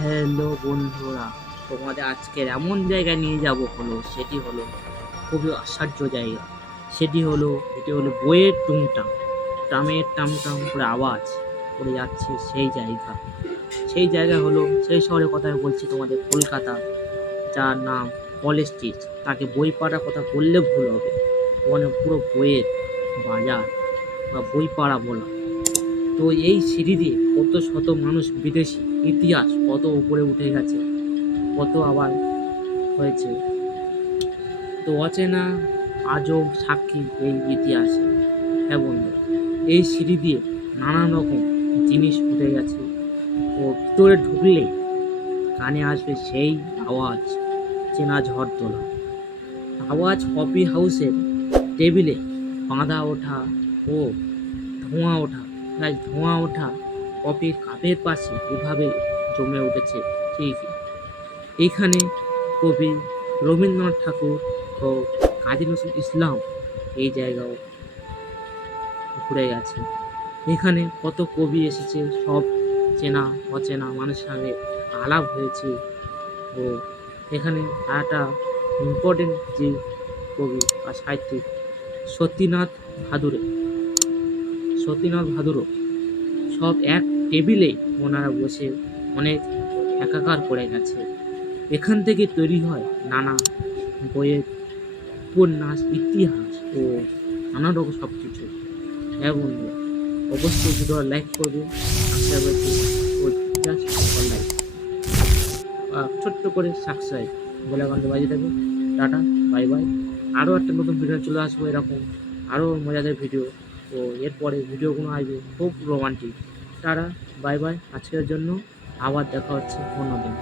Hello বন্ধুরা, তোমাদের আজকের এমন জায়গায় নিয়ে যাব সেটি হলো খুবই আশ্চর্য জায়গা। এটি হলো বইয়ের টুংটাং, ট্রামের টাম করে আওয়াজ করে যাচ্ছে সেই জায়গা হলো সেই শহরের কথা বলছি তোমাদের, কলকাতা, যার নাম কলেজ স্ট্রিট। তাকে বই পাড়ার কথা বললে ভুল হবে। ওখানে পুরো বইয়ের বাজার বা বই পাড়া বলা। তো এই সিঁড়ি দিয়ে কত শত মানুষ, বিদেশি ইতিহাস কত উপরে উঠে গেছে, কত আবার হয়েছে। তো অচেনা আজব সাক্ষী এই ইতিহাসে। হ্যাঁ বন্ধুরা, এই সিঁড়ি দিয়ে নানান রকম জিনিস উঠে গেছে। ও ভিতরে ঢুকলে কানে আসবে সেই আওয়াজ, চেনা ঝড় তোলা আওয়াজ, কফি হাউসের টেবিলে বাঁধা ওঠা ও ধোঁয়া ওঠা কফির কাপের পাশে এভাবে জমে উঠেছে। ঠিক এইখানে কবি রবীন্দ্রনাথ ঠাকুর ও কাজী নজরুল ইসলাম এই জায়গাও ঘুরে গেছে। এখানে কত কবি এসেছে, সব চেনা অচেনা মানুষের সঙ্গে আলাপ হয়েছে। ও এখানে একটা ইম্পর্টেন্ট যে কবি বা সাহিত্যিক সতীনাথ ভাদুড়ী সব এক টেবিলে ওনারা বসে অনেক একাকার করে গেছে। এখান থেকে তৈরি হয় নানা বইয়ের উপন্যাস, ইতিহাস ও নানা রকম সব কিছু। হ্যাঁ বন্ধু, অবশ্যই ভিডিও লাইক করবে, সাবস্ক্রাইব ও জাস্ট লাইক, ছোট্ট করে সাবস্ক্রাইব বলে গন্ধ বাজিয়ে দেবে। Tata, bye bye. আরও একটা নতুন ভিডিও চলে আসবো, এরকম আরও মজাদার ভিডিও। তো এরপরে ভিডিওগুলো আসবে খুব রোমান্টিক। Tata, bye bye. আজকের জন্য আবার দেখা হচ্ছে অন্যদিন।